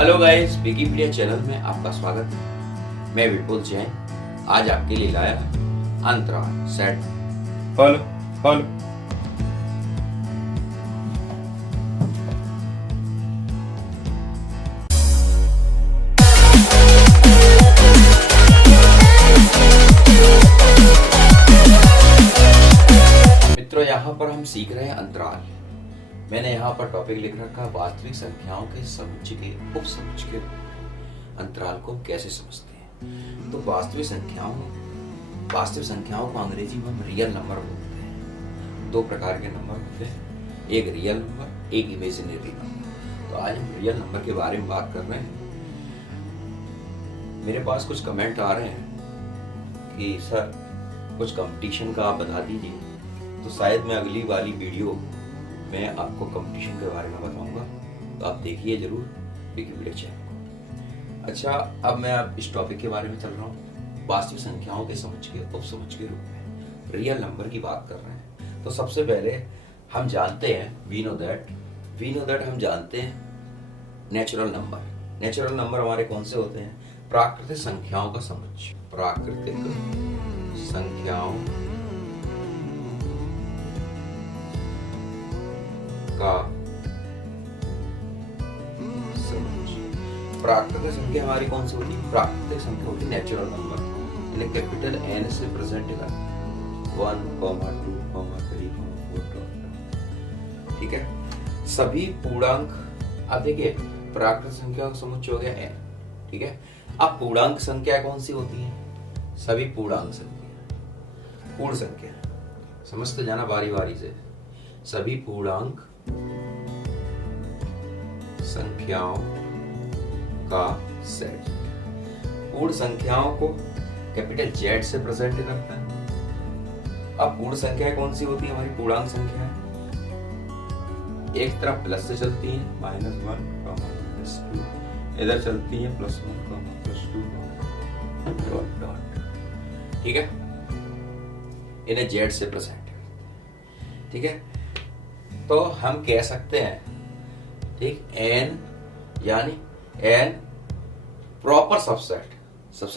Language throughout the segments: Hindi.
हेलो गाइस, विकिपीडिया चैनल में आपका स्वागत है। मैं विपुल जैन आज आपके लिए लाया अंतराल सेट। हेलो हेलो मित्रों, यहाँ पर हम सीख रहे हैं अंतराल। मैंने यहाँ पर टॉपिक लिख रखा है वास्तविक संख्याओं के समुच्चय के उपसमुच्चय के अंतराल को कैसे समझते हैं। तो वास्तविक संख्याओं को अंग्रेजी में हम रियल नंबर बोलते हैं। दो प्रकार के नंबर होते हैं, एक रियल नंबर, एक इमेजिनरी नंबर। तो आज हम रियल नंबर के बारे में बात कर रहे हैं। मेरे पास कुछ कमेंट आ रहे हैं कि सर कुछ कंपटीशन का आप बता दीजिए, तो शायद मैं अगली वाली वीडियो मैं आपको कंपटीशन के बारे में बताऊंगा। तो आप देखिए जरूर विकिपीडिया चैनल को। अच्छा, अब मैं इस टॉपिक के बारे में चल रहा हूँ। वास्तविक संख्याओं के समुच्चय के उपसमुच्चय के रूप में रियल नंबर की बात कर रहे हैं। तो सबसे पहले हम जानते हैं वी नो दैट हम जानते हैं नेचुरल नंबर हमारे कौन से होते हैं? प्राकृतिक संख्याओं का समुच्चय। प्राकृतिक संख्याओं का समुच्चय। प्राकृतिक संख्या हमारी कौन सी होती है? प्राकृतिक संख्या होती है नेचुरल नंबर, यानी कैपिटल एन से प्रेजेंट है 1, 2, 3, 4। ठीक है, सभी पूर्णांक। अब देखिए, प्राकृतिक संख्या का समुच्चय हो गया एन। ठीक है, अब पूर्णांक संख्या कौन सी होती है? सभी पूर्णांक संख्या, पूर्ण संख्या। समझते जाना बारी बारी से। सभी पूर्णांक संख्याओं का सेट। पूर्ण संख्याओं को कैपिटल जेड से प्रेजेंट करता है। अब पूर्ण संख्या कौन सी होती है? हमारी पूर्णांक संख्या है। एक तरफ प्लस से चलती है, -1, -2, इधर चलती है +1, +2, डॉट। ठीक है, इन्हें जेड से प्रेजेंट है। ठीक है, तो हम कह सकते हैं, ठीक, एन यानी एन प्रॉपर सबसेट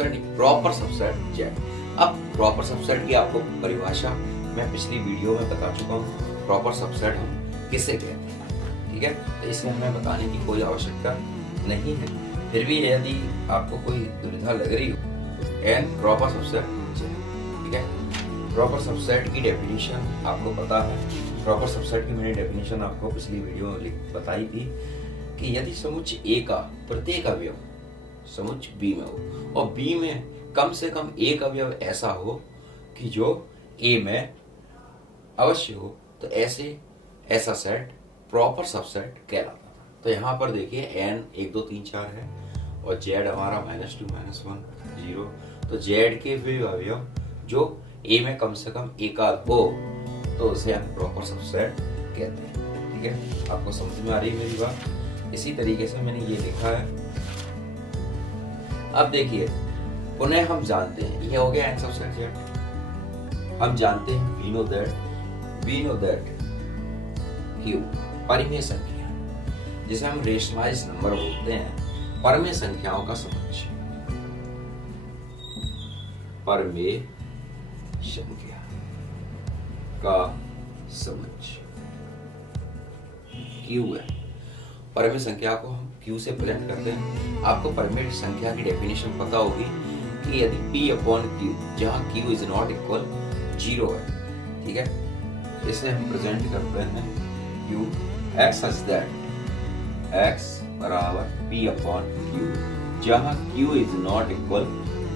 नहीं, प्रॉपर सबसेट जेड। अब प्रॉपर सबसेट की आपको परिभाषा मैं पिछली वीडियो में बता चुका हूँ। प्रॉपर सबसेट हम किसे कहते हैं? ठीक है, तो इसे हमें बताने की कोई आवश्यकता नहीं है। फिर भी यदि आपको कोई दुविधा लग रही हो तो एन प्रॉपर सबसेट जेड। ठीक है, प्रॉपर सबसेट की डेफिनेशन आपको पता है। प्रॉपर सबसेट की मैंने डेफिनेशन आपको पिछली वीडियो में बताई थी कि यदि समुच्चय ए का प्रत्येक अवयव समुच्चय बी में हो और बी में कम से कम एक अवयव ऐसा हो कि जो ए में अवश्य हो, तो ऐसा सेट प्रॉपर सबसेट कहलाता था। तो यहाँ पर देखिए एन 1, 2, 3, 4 है और जेड हमारा -2, -1, 0। तो जेड के वे अवयव जो ए में कम से कम एकाध हो तो उसे हम प्रॉपर सबसेट कहते हैं। ठीक है, आपको समझ में आ रही है मेरी बात? इसी तरीके से मैंने ये लिखा है। अब देखिए, पुनः हम जानते हैं, ये हो गया एन सबसेट जेड। हम जानते हैं वी नो दैट क्यू परिमेय संख्या, जिसे हम रेशनलाइज्ड नंबर बोलते हैं। परिमेय संख्याओं का समुच्चय, परिमेय संख्या का समुच्चय क्यू है। परिमेय संख्या को हम क्यू से प्रेजेंट करते हैं। आपको परिमेय संख्या की डेफिनेशन पता होगी कि यदि P/Q, जहां Q इज नॉट इक्वल 0 है। ठीक है, इसे हम प्रेजेंट करते हैं Q x such that x बराबर P/Q, जहां Q इज नॉट इक्वल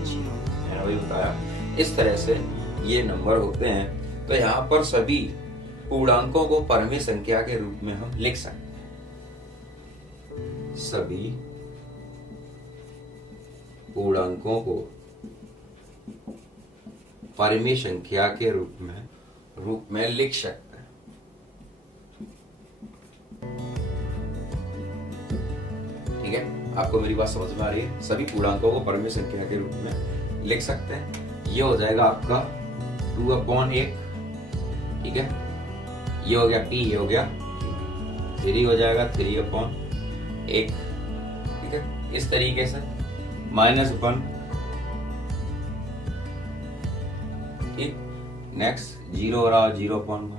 0। मैंने वही बताया, इस तरह से ये नंबर होते हैं। तो यहाँ पर सभी पूर्णांकों को परिमेय संख्या के रूप में हम लिख सकते हैं। सभी पूर्णांकों को परिमेय संख्या के रूप में लिख सकते हैं। ठीक है, आपको मेरी बात समझ में आ रही है? सभी पूर्णांकों को परिमेय संख्या के रूप में लिख सकते हैं। ये हो जाएगा आपका 2/8। ठीक है, ये हो गया P, ये हो गया 3 हो जाएगा 3/1। ठीक है, इस तरीके से -1, ठीक। नेक्स्ट 0 रहा 0.1,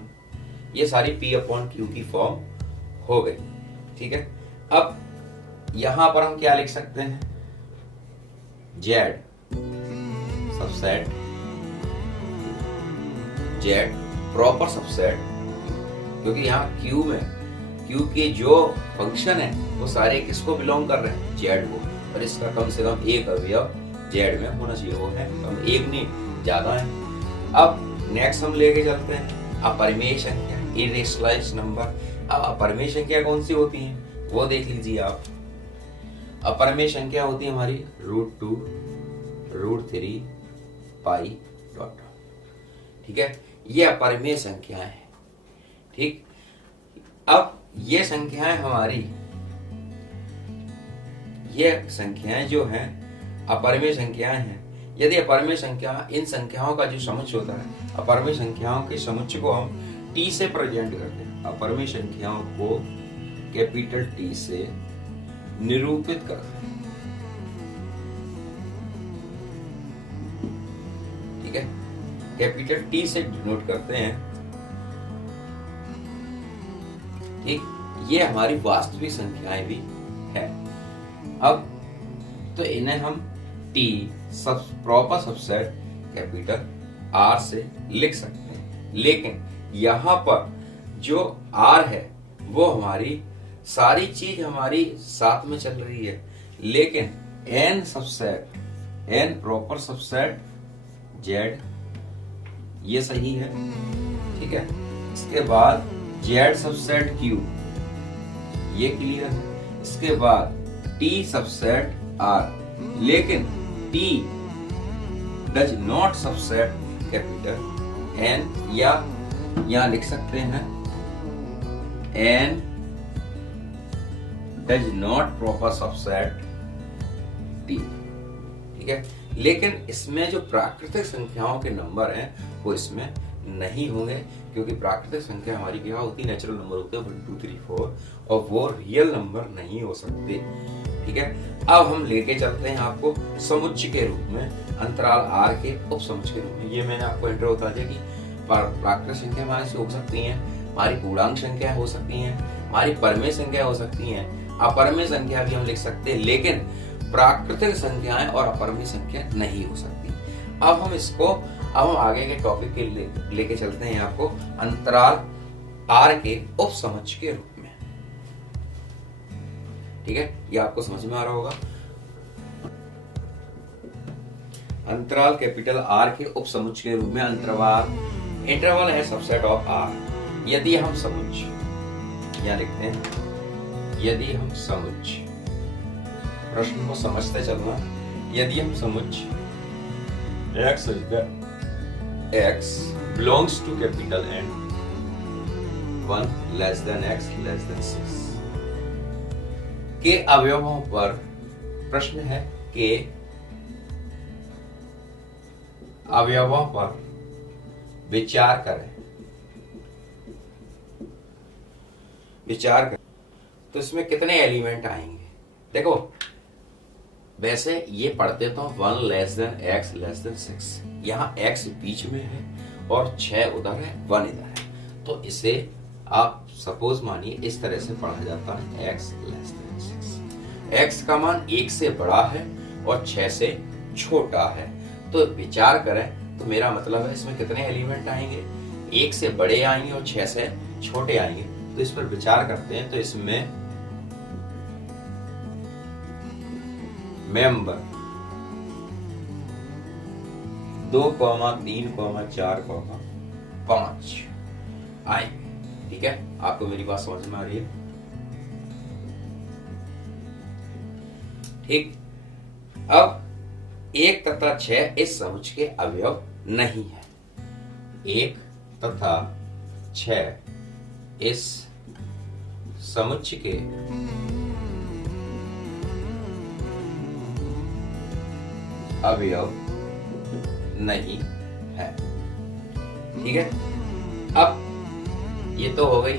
ये सारी P/Q की फॉर्म हो गई, ठीक है। अब यहां पर हम क्या लिख सकते हैं, Z subset Z proper subset, क्योंकि यहाँ Q में Q के जो फंक्शन है वो सारे किसको बिलोंग कर रहे हैं, Z को, और इसका कम से कम एक अवयव Z में होना चाहिए, वो है कम, एक नहीं ज्यादा है। अब नेक्स्ट हम लेके चलते हैं अपरिमेय संख्या, इरेशनलाइज्ड नंबर। अब अपरिमेय संख्या कौन सी होती है वो देख लीजिए आप। अपरिमेय संख्या होती है हमारी √2, √3 पाई डॉट, ठीक है। ये अपरिमेय संख्याएं हैं, ठीक। अब ये संख्याएं हमारी, ये संख्याएं जो हैं अपरिमेय संख्याएं हैं। यदि अपरिमेय संख्या, इन संख्याओं का जो समुच्चय होता है, अपरिमेय संख्याओं के समुच्चय को हम T से प्रेजेंट करते हैं, अपरिमेय संख्याओं को कैपिटल T से निरूपित करते हैं, ठीक है। कैपिटल T से डिनोट करते हैं, ठीक। ये हमारी वास्तविक संख्याएं भी है। अब तो इन्हें हम T सब प्रॉपर सबसेट कैपिटल R से लिख सकते हैं, लेकिन यहाँ पर जो R है वो हमारी सारी चीज हमारी साथ में चल रही है, लेकिन N subset, N proper subset Z ये सही है, ठीक है। इसके बाद Z सबसेट Q ये क्लियर है। इसके बाद T सबसेट R, लेकिन T does not subset capital N, या यहां लिख सकते हैं N does not proper subset T, ठीक है। लेकिन इसमें जो प्राकृतिक संख्याओं के नंबर हैं वो इसमें नहीं होंगे, क्योंकि प्राकृतिक संख्या हमारी क्या होती है, नेचुरल नंबर होते हैं 1 2 3 4, और वो रियल नंबर नहीं हो सकते, ठीक है। अब हम लेके चलते हैं आपको समुच्चय के रूप में, अंतराल R के उप समुच्चय के रूप में। ये मैंने आपको इंट्रो बता दिया कि प्राकृतिक संख्या हमारी हो सकती हैं, हमारी पूर्णांक संख्या हो सकती हैं, हमारी परमेय संख्या हो सकती हैं, अपरमेय संख्या भी हम लिख सकते हैं, लेकिन प्राकृतिक संख्याएं और अपरमेय संख्या नहीं हो सकती। अब हम आगे के टॉपिक के लेके चलते हैं आपको अंतराल R के उप समुच्चय के रूप में, ठीक है। ये आपको समझ में आ रहा होगा। अंतराल कैपिटल R के उप समुच्चय के रूप में इंटरवल है सबसेट ऑफ R। यदि हम समुच्चय, यहां लिखते हैं यदि हम समुच्चय, प्रश्न को समझते चलना, यदि हम समुच्चय x belongs to capital N 1 less than x less than 6 के अवयवों पर, प्रश्न है कि अवयवों पर विचार करें, तो इसमें कितने एलिमेंट आएंगे। देखो वैसे ये पढ़ते तो 1 less than x less than 6, यहाँ x बीच में है और 6 उधर है, 1 इधर है, तो इसे आप सपोज मानिए इस तरह से पढ़ा जाता है x लेस देन 6। x का मान 1 से बड़ा है और 6 से छोटा है, तो विचार करें तो मेरा मतलब है इसमें कितने एलिमेंट आएंगे, 1 से बड़े आएंगे और 6 से छोटे आएंगे। तो इस पर विचार करते हैं, तो इसमें मेंबर 2, 3, 4, 5 आएंगे, ठीक है। आपको मेरी बात समझ में आ रही है, ठीक। अब 1 तथा 6 इस समुच्चय के अवयव नहीं है, 1 तथा 6 इस समुच्चय के अवयव नहीं है, ठीक है। अब ये तो हो गई,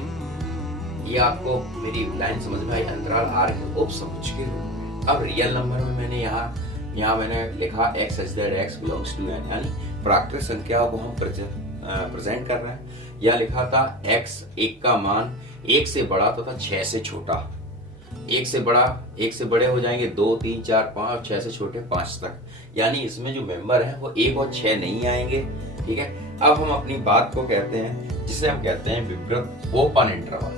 ये आपको मेरी लाइन समझ में आई, अंतराल R के उप समुच्चय के रूप में। अब रियल नंबर में मैंने यहाँ मैंने लिखा x such that x belongs to n, यानी प्राकृतिक संख्याओं को हम प्रेजेंट कर रहे हैं। या लिखा था x एक का मान 1 से बड़ा तथा 6 से छोटा। 1 से बड़ा, 1 से बड़े हो जाएंगे 2, 3, 4, 5, 6 से छोटे 5 तक, यानी इसमें जो मेंबर है वो 1 और 6 नहीं आएंगे। ठीक है, अब हम अपनी बात को कहते हैं जिसे हम कहते हैं विवृत ओपन इंटरवल।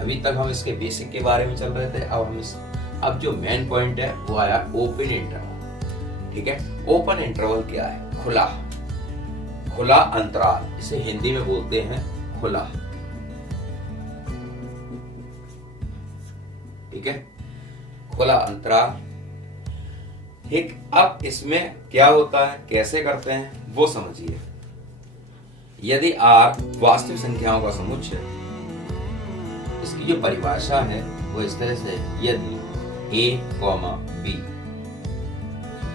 अभी तक हम इसके बेसिक के बारे में चल रहे थे, अब जो मेन पॉइंट है वो आया ओपन इंटरवल। ठीक है, ओपन इंटरवल क्या है? खुला अंतराल, इसे हिंदी में बोलते हैं खुला। ठीक है, खुला अंतराल। ठीक, अब इसमें क्या होता है, कैसे करते हैं वो समझिए। यदि R वास्तविक संख्याओं का समुच्चय, इसकी जो परिभाषा है वो इस तरह से, यदि A, B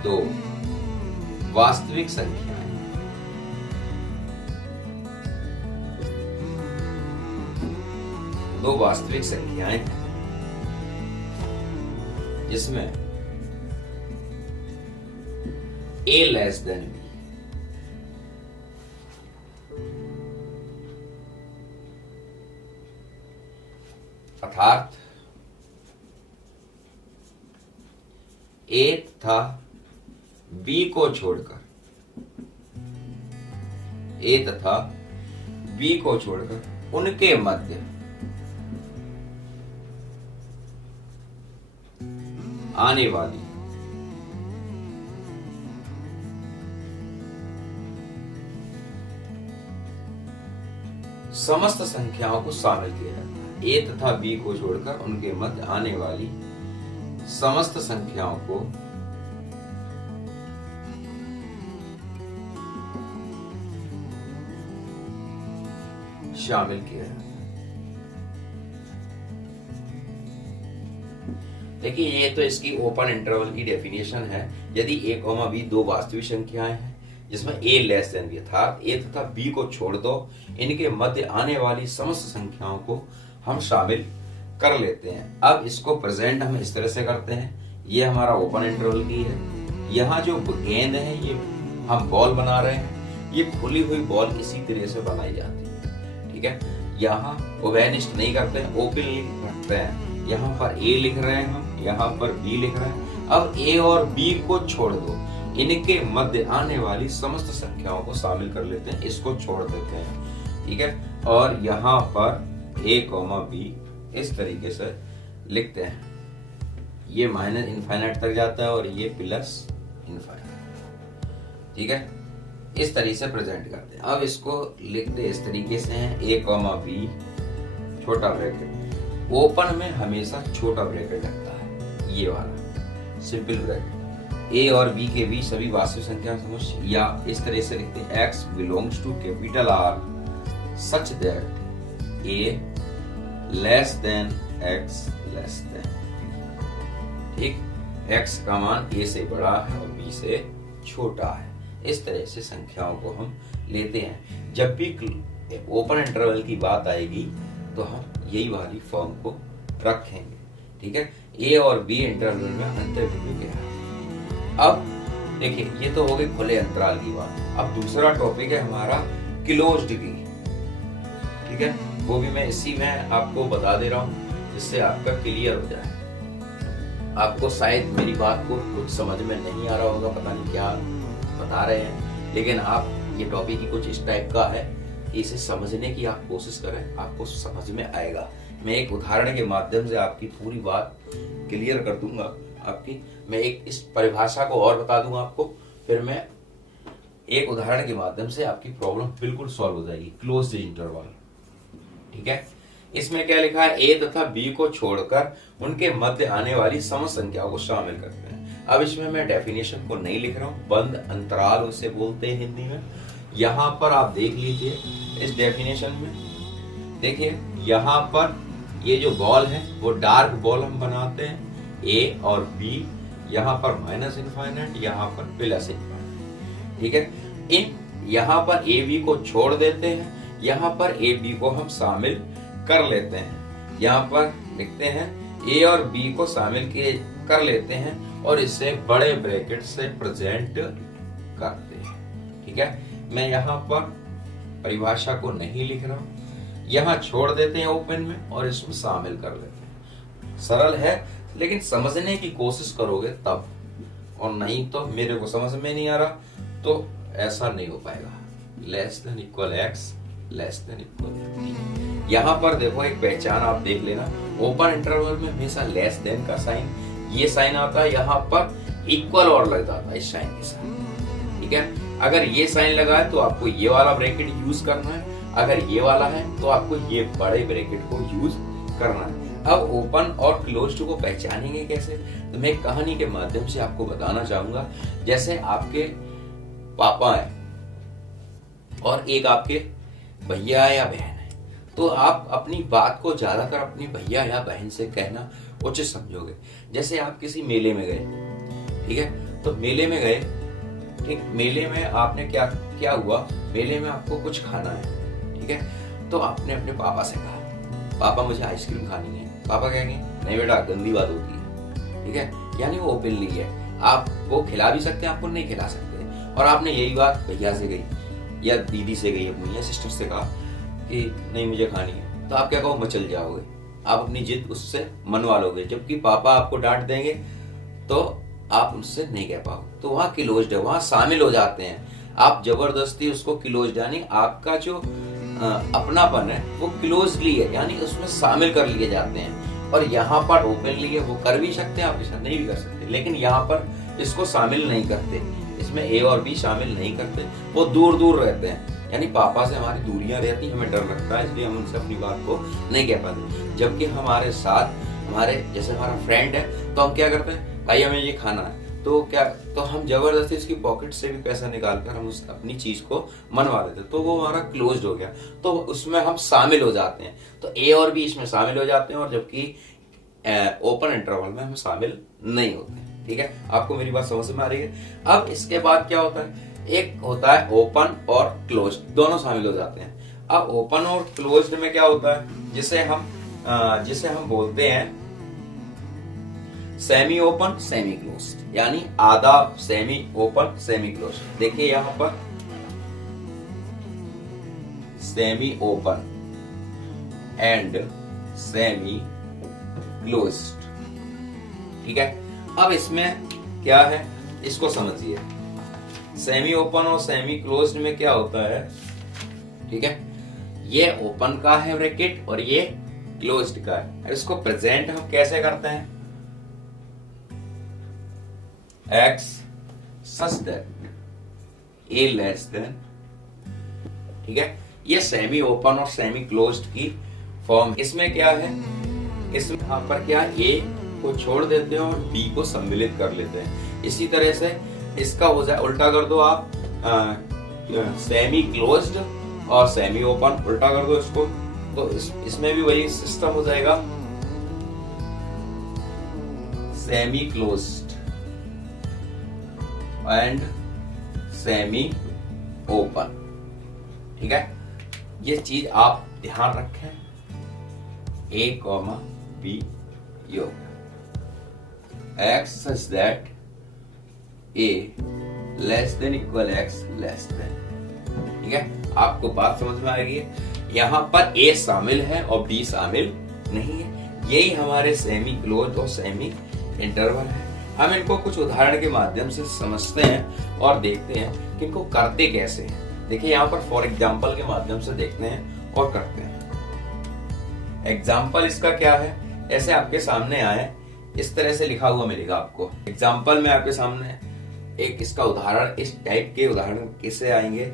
दो वास्तविक संख्याएं हैं जिसमें A less than B, अर्थात A तथा B को छोड़कर, A तथा B को छोड़कर उनके मध्य आने वाली समस्त संख्याओं को शामिल किया जाता है। A तथा B को छोड़कर उनके मध्य आने वाली समस्त संख्याओं को शामिल किया जाता है। देखिए, ये तो इसकी ओपन इंटरवल की डेफिनेशन है। यदि A, B दो वास्तविक संख्याएं हैं जिसमें A लेस देन B, अर्थात A तथा B को छोड़ दो, इनके मध्य आने वाली समस्त संख्याओं को हम शामिल कर लेते हैं। अब इसको प्रेजेंट हम इस तरह से करते हैं, ये हमारा ओपन इंटरवल की है। यहाँ जो गेंद है, ये हम बॉल बना रहे हैं, ये खुली हुई बॉल इसी तरह से बनाई जाती है। ठीक है, यहाँ ओवेनिस्ट नहीं करते हैं, ओपन रखते हैं। यहाँ पर A लिख रहे हैं हम, यहाँ पर B लिख रहे हैं। अब A और B को छोड़ दो, इनके मध्य आने वाली समस्त संख्याओं को शामिल कर लेते हैं, इसको छोड़ देते हैं। ठीक है, और यहाँ पर A, B इस तरीके से लिखते हैं। ये माइनस इनफाइनाइट तक जाता है और ये प्लस इनफाइनाइट। ठीक है, इस तरीके से प्रेजेंट करते हैं। अब इसको लिखते इस तरीके से हैं, A, B छोटा ब्रैकेट, ओपन में हमेशा छोटा ब्रैकेट लगता है, ये वाला सिंपल ब्रैकेट। A और B के बीच सभी वास्तविक संख्या समुच्चय, या इस तरह से लिखते हैं X belongs to capital R such that A less than X less than B। ठीक, X का मान A से बड़ा है और B से छोटा है। इस तरह से संख्याओं को हम लेते हैं। जब भी ओपन इंटरवल की बात आएगी तो हम यही वाली फॉर्म को रखेंगे। ठीक है, A और B इंटरवल में अंतर क्या है। अब देखिए, ये तो हो गई खुले अंतराल की बात। अब दूसरा टॉपिक है हमारा क्लोज्ड की। ठीक है, वो भी मैं इसी में आपको बता दे रहा हूँ जिससे आपका क्लियर हो जाए। आपको शायद मेरी बात को कुछ समझ में नहीं आ रहा होगा, पता नहीं क्या बता रहे हैं, लेकिन आप ये टॉपिक ही कुछ इस टाइप का है कि इसे समझने की आप कोशिश करें, आपको समझ में आएगा। मैं एक उदाहरण के माध्यम से आपकी पूरी बात क्लियर कर दूंगा। मैं एक इस परिभाषा को और बता दूंगा आपको, फिर मैं एक उदाहरण के माध्यम से आपकी प्रॉब्लम बिल्कुल सॉल्व हो जाएगी। Closed interval. ठीक है, इसमें क्या लिखा है, A तथा B को छोड़कर उनके मध्य आने वाली समस्त संख्याओं को शामिल करते हैं। अब इसमें मैं डेफिनेशन को नहीं लिख रहा हूँ, बंद अंतराल उसे बोलते हैं हिंदी में। यहाँ पर आप देख लीजिए इस डेफिनेशन में, देखिए यहाँ पर ये जो बॉल है वो डार्क बॉल हम बनाते हैं, A और B, यहाँ पर माइनस इनफाइनाइट, यहाँ पर प्लस इनफाइनाइट। ठीक है, यहाँ पर A, B को छोड़ देते हैं, यहाँ पर A, B को हम शामिल कर लेते हैं। यहाँ पर लिखते हैं, ए और बी को शामिल कर लेते हैं और इसे बड़े ब्रैकेट से प्रेजेंट करते हैं। ठीक है, मैं यहाँ पर परिभाषा को नहीं लिख रहा हूं, यहाँ छोड़ देते हैं ओपन में और इसमें शामिल कर लेते हैं। सरल है, लेकिन समझने की कोशिश करोगे तब, और नहीं तो मेरे को समझ में नहीं आ रहा तो ऐसा नहीं हो पाएगा। Less than equal x, less than equal. यहाँ पर देखो एक पहचान आप देख लेना, ओपन इंटरवल में हमेशा लेस देन का साइन, ये साइन आता है, यहाँ पर इक्वल और लग जाता है इस साइन के साथ। ठीक है, अगर ये साइन लगा है तो आपको ये वाला ब्रैकेट यूज करना है, अगर ये वाला है तो आपको ये बड़े ब्रैकेट को यूज करना है। अब ओपन और क्लोज्ड को पहचानेंगे कैसे, तो मैं एक कहानी के माध्यम से आपको बताना चाहूंगा। जैसे आपके पापा है और एक आपके भैया या बहन है, तो आप अपनी बात को ज्यादातर अपनी भैया या बहन से कहना उचित समझोगे। जैसे आप किसी मेले में गए, ठीक है, तो मेले में गए, ठीक, मेले में आपने क्या हुआ, मेले में आपको कुछ खाना है, ठीक है, तो आपने अपने पापा से कहा, पापा मुझे आइसक्रीम खानी है। पापा कहेंगे नहीं बेटा, गंदी बात होती है। ठीक है, यानी वो ओपनली है, आप वो खिला भी सकते हैं, आपको नहीं खिला सकते। और आपने यही बात भैया से कही या दीदी से कही अपनी, या सिस्टर से कहा कि नहीं मुझे खानी है, तो आप क्या कहो, मचल जाओगे, आप अपनी जिद उससे मनवा लोगे। जबकि पापा आपको डांट देंगे तो आप उससे नहीं कह पाओगे, तो वहाँ क्लोज्ड है, वहाँ शामिल हो जाते हैं। आप जबरदस्ती उसको क्लोज्ड, यानी आपका जो अपनापन है वो क्लोजली है, यानी उसमें शामिल कर लिए जाते हैं। और यहाँ पर ओपनली है, वो कर भी सकते हैं, आप इसे नहीं भी कर सकते, लेकिन यहाँ पर इसको शामिल नहीं करते, इसमें ए और बी शामिल नहीं करते, वो दूर दूर रहते हैं। यानी पापा से हमारी दूरियां रहती, हमें डर लगता है, इसलिए हम उनसे अपनी बात को नहीं कह पाते। जबकि हमारे साथ हमारे जैसे हमारा फ्रेंड है, तो हम क्या करते हैं, भाई हमें ये खाना है, तो क्या, तो हम जबरदस्ती इसकी पॉकेट से भी पैसा निकाल कर हम उस अपनी चीज को मनवा देते, तो वो हमारा क्लोज्ड हो गया, तो उसमें हम शामिल हो जाते हैं। तो ए और बी इसमें शामिल हो जाते हैं, और जबकि ओपन इंटरवल में हम शामिल नहीं होते। ठीक है, आपको मेरी बात समझ में आ रही है। अब इसके बाद क्या होता है, एक होता है ओपन और क्लोज्ड, दोनों शामिल हो जाते हैं। अब ओपन और क्लोज्ड में क्या होता है, जिसे हम बोलते हैं सेमी ओपन सेमी क्लोज्ड, यानी आधा सेमी ओपन सेमी क्लोज्ड। देखिए यहां पर semi open and semi closed. ठीक है, अब इसमें क्या है इसको समझिए। सेमी ओपन और सेमी क्लोज्ड में क्या होता है, ठीक है, ये ओपन का है ब्रैकेट और ये क्लोज्ड का है। इसको प्रेजेंट हम कैसे करते हैं, x such that a less than, ठीक है, ये सेमी ओपन और सेमी क्लोज्ड की फॉर्म। इसमें क्या है, इसमें यहाँ पर क्या a को छोड़ देते हैं और b को सम्मिलित कर लेते हैं। इसी तरह से इसका हो जाए, उल्टा कर दो आप, सेमी क्लोज्ड और सेमी ओपन, उल्टा कर दो इसको, तो इसमें भी वही सिस्टम हो जाएगा, semi closed end semi open. ठीक है, ये चीज आप ध्यान रखें, ए कॉमा बी योग x such that a less than equal x less than। ठीक है, आपको बात समझ में आ रही है। यहाँ पर a शामिल है और b शामिल नहीं है, यही हमारे सेमी क्लोज और सेमी इंटरवल है। हम इनको कुछ उदाहरण के माध्यम से समझते हैं और देखते हैं कि इनको करते कैसे हैं। देखिए यहाँ पर फॉर एग्जाम्पल के माध्यम से देखते हैं और करते हैं। एग्जाम्पल इसका क्या है, ऐसे आपके सामने आए, इस तरह से लिखा हुआ मिलेगा आपको। एग्जाम्पल में आपके सामने एक इसका उदाहरण, इस टाइप के उदाहरण कैसे आएंगे,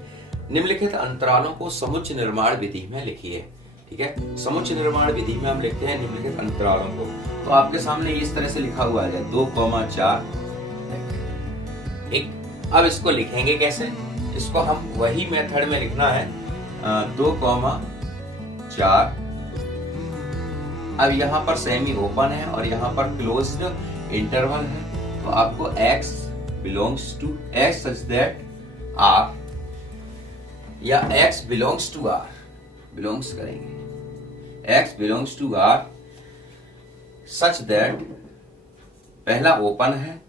निम्नलिखित अंतरालों को समुच्चय निर्माण विधि में लिखिए। ठीक है, समुच्चय निर्माण विधि में हम लिखते हैं निम्नलिखित अंतरालों को, तो आपके सामने इस तरह से लिखा हुआ है 2,4। अब इसको लिखेंगे कैसे, इसको हम वही मेथड में लिखना है, 2,4। अब यहाँ पर सेमी ओपन है और यहाँ पर क्लोज्ड इंटरवल है, तो आपको x belongs to x such that r, या x belongs to r, belongs करेंगे, x belongs to r such that पहला ओपन है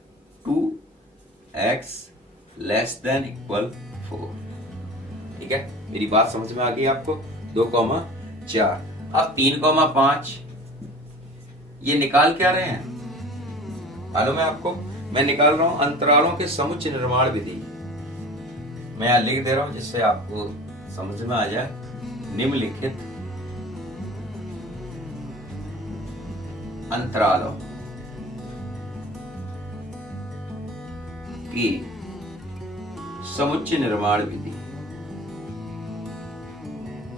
2x लेस देन इक्वल 4। ठीक है, मेरी बात समझ में आ गई आपको। 2,4। अब 3,5 ये निकाल क्या रहे हैं मालूम है आपको? मैं निकाल रहा हूं अंतरालों के समुच्चय निर्माण विधि। मैं यहां लिख दे रहा हूं जिससे आपको समझ में आ जाए। निम्नलिखित अंतरालों की समुच्चय निर्माण विधि,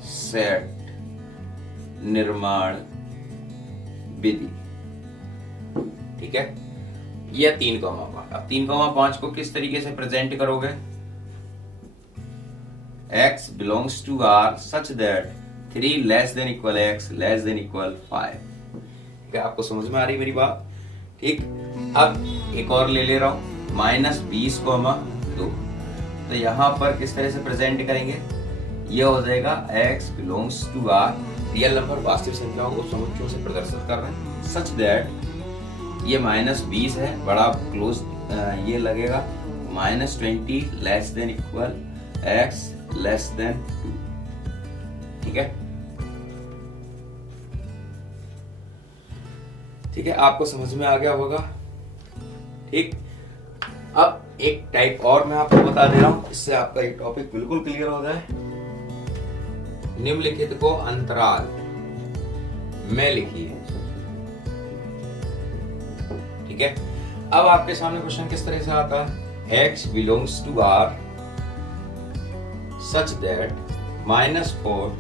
सेट निर्माण विधि। ठीक है, यह 3,5। अब 3,5 को किस तरीके से प्रेजेंट करोगे? x belongs to R such that 3 less than equal x less than equal 5। क्या आपको समझ में आ रही मेरी बात? ठीक, अब एक और ले रहा हूं -20,2। तो यहां पर किस तरह से प्रेजेंट करेंगे? यह हो जाएगा x belongs to R, real number वास्तविक संख्याओं को समुच्चयों से प्रदर्शित कर रहे हैं, सच दैट ये -20 है, बड़ा क्लोज ये लगेगा, -20 less than equal x less than 2। ठीक है, ठीक है, आपको समझ में आ गया होगा। ठीक, अब एक टाइप और मैं आपको बता दे रहा हूं, इससे आपका ये टॉपिक बिल्कुल क्लियर हो जाए। निम्नलिखित को अंतराल में लिखिए। ठीक है, अब आपके सामने क्वेश्चन किस तरह से आता है? x belongs to R such that -4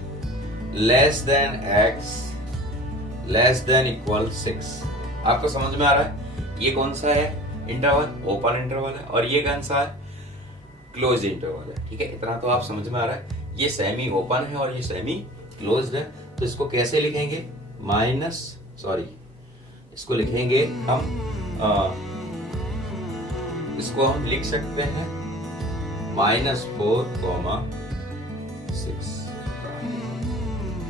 less than x less than equal 6। आपको समझ में आ रहा है? ये कौन सा है इंटरवल? ओपन इंटरवल है, और ये कौन सा है? क्लोज इंटरवल है। ठीक है, इतना तो आप समझ में आ रहा है। ये सेमी ओपन है और ये सेमी क्लोज्ड है। तो इसको कैसे लिखेंगे? इसको लिखेंगे हम इसको हम लिख सकते हैं -4, 6।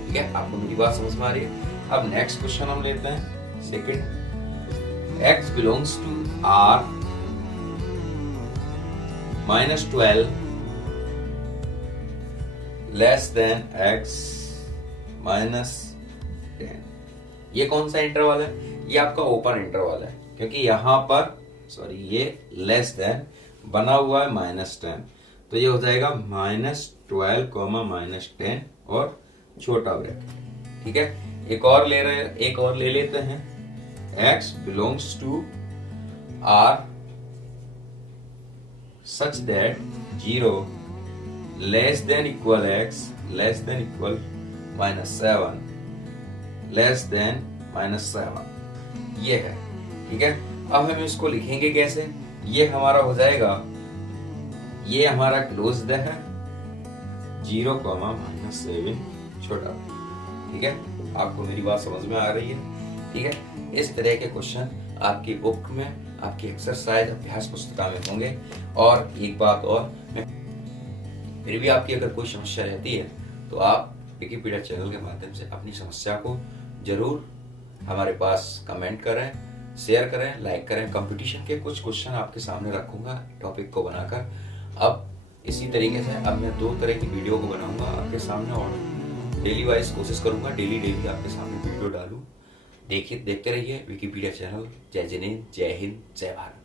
ठीक है, आपको मेरी बात समझ में आ रही है? अब नेक्स्ट क्वेश्चन हम लेते हैं second. x belongs to R -12 less than x -10। ये कौन सा इंटरवल है? ये आपका ओपन इंटरवल है, क्योंकि यहां पर ये लेस देन बना हुआ है -10, तो ये हो जाएगा -12, -10 और छोटा ब्रैकेट। ठीक है, एक और ले लेते हैं। x belongs to R such that 0 less than equal x less than equal -7 less than -7। ये है। ठीक है, अब हम इसको लिखेंगे कैसे? ये हमारा हो जाएगा, ये हमारा क्लोज्ड है, 0, -7 छोटा। ठीक है, आपको मेरी बात समझ में आ रही है? ठीक है, इस तरह के क्वेश्चन आपकी बुक में, आपकी एक्सरसाइज अभ्यास पुस्तिका में होंगे। और एक बात और, फिर भी आपकी अगर कोई समस्या रहती है तो आप विकिपीडिया चैनल के माध्यम से अपनी समस्या को जरूर हमारे पास कमेंट करें, शेयर करें, लाइक करें। कंपटीशन के कुछ क्वेश्चन आपके सामने रखूंगा टॉपिक को बनाकर। अब इसी तरीके से अब मैं 2 तरह की वीडियो को बनाऊंगा आपके सामने, और डेली वाइज कोशिश करूंगा डेली आपके सामने वीडियो डालूं। देखते रहिए विकिपीडिया चैनल। जय जिनेंद्र, जय हिंद, जय भारत।